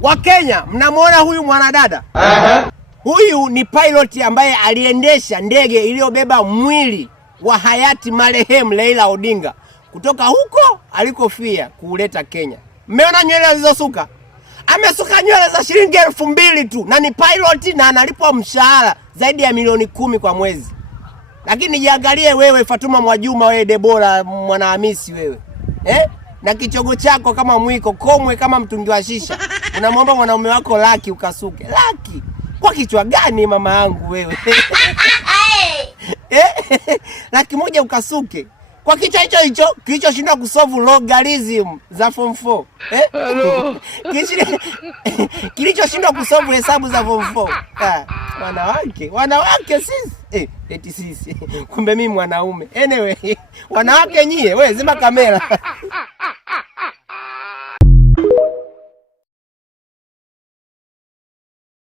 Wa Kenya, mnamuona huyu mwanadada? Huyu ni pilot ambaye aliendesha ndege iliyobeba mwili wa hayati marehemu Raila Odinga kutoka huko alikofia kuuleta Kenya. Mmeona nywele alizosuka? Amesuka nywele za shilingi 2,000 tu, na ni pilot na analipwa mshahara zaidi ya milioni 10 kwa mwezi. Lakini jiangalie wewe Fatuma Mwajuma, wewe Debora Mwanahamisi wewe. Na kichogo chako kama mwiko, komwe kama mtungi wa shisha. Unamwomba mwanaume wako laki ukasuke. Laki? Kwa kichwa gani mama yangu wewe? Laki moja ukasuke. Kwa kichwa hicho kilichoshinda kusolve logarithm za form 4. Kilichoshinda kusolve hesabu za form 4. Wanawake sisi. Eti sisi. Kumbe mimi mwanaume. Anyway, wanawake nyie, wewe zima kamera.